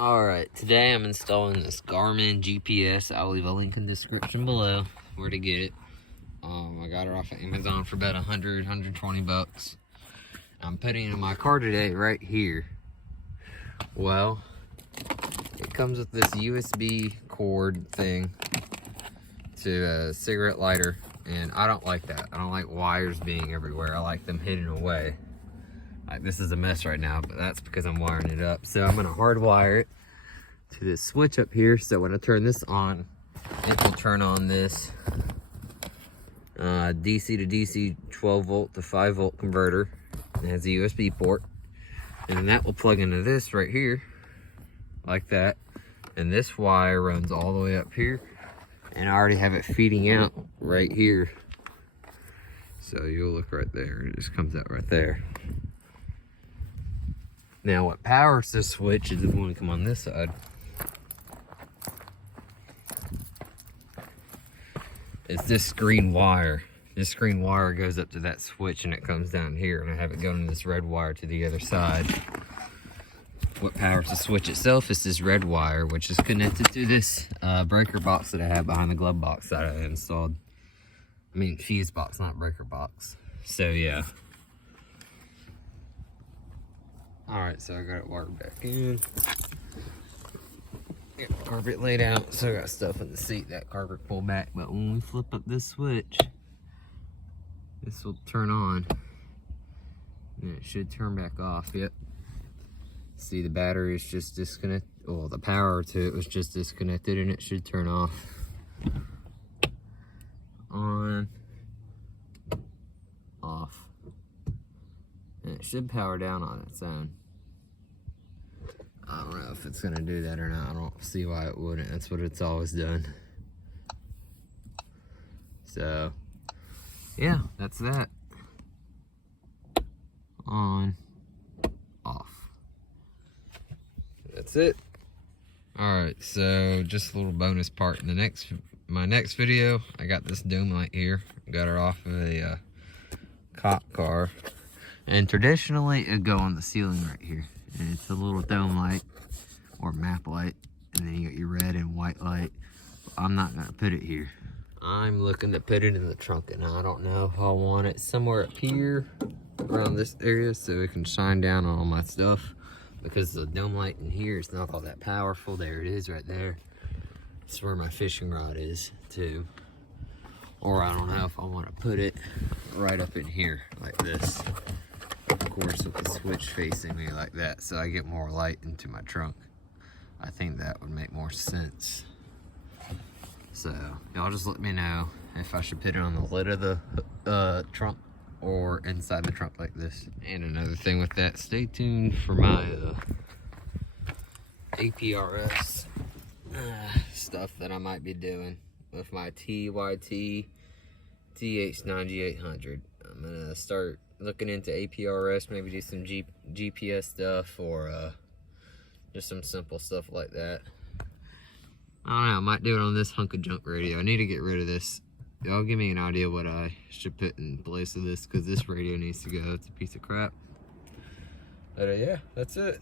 Alright, today I'm installing this Garmin GPS. I'll leave a link in the description below where to get it. I got it off of Amazon for about 120 bucks. I'm putting it in my car today right here. Well, it comes with this USB cord thing to a cigarette lighter, and I don't like that. I don't like wires being everywhere. I like them hidden away. Like, this is a mess right now, but that's because I'm wiring it up. So I'm gonna hardwire it to this switch up here. So when I turn this on, it will turn on this DC to DC 12 volt to 5 volt converter. It has a USB port, and that will plug into this right here, like that. And this wire runs all the way up here, and I already have it feeding out right here. So you'll look right there, it just comes out right there. Now what powers this switch is, if we want to come on this side, it's this green wire. This green wire goes up to that switch and it comes down here, and I have it going in this red wire to the other side. What powers the switch itself is this red wire, which is connected to this breaker box that I have behind the glove box that I installed. I mean, fuse box, not breaker box. So yeah. Alright, so I got it wired back in. Got the carpet laid out, so I got stuff in the seat, that carpet pulled back. But when we flip up this switch, this will turn on, and it should turn back off. Yep. See, the battery is just disconnected. Well, the power to it was just disconnected, and it should turn off. On. Off. And it should power down on its own. I don't know if it's gonna do that or not. I don't see why it wouldn't. That's what it's always done. So, yeah, that's that. On, off. That's it. Alright, so just a little bonus part. In my next video, I got this dome light here. Got it off of a cop car. And traditionally, it'd go on the ceiling right here. And it's a little dome light or map light, and then you got your red and white light. I'm not gonna put it here. I'm looking to put it in the trunk, and I don't know if I want it somewhere up here around this area so it can shine down on all my stuff, because the dome light in here is not all that powerful. There it is right there. It's where my fishing rod is too. Or I don't know if I want to put it right up in here like this. Of course, with the switch facing me like that, so I get more light into my trunk. I think that would make more sense. So y'all just let me know if I should put it on the lid of the trunk or inside the trunk like this. And another thing with that, stay tuned for my APRS stuff that I might be doing with my TYT TH9800. I'm gonna start looking into APRS, maybe do some GPS stuff, or just some simple stuff like that. I don't know, I might do it on this hunk of junk radio. I need to get rid of this. Y'all give me an idea what I should put in place of this, because this radio needs to go. It's a piece of crap. But yeah, that's it.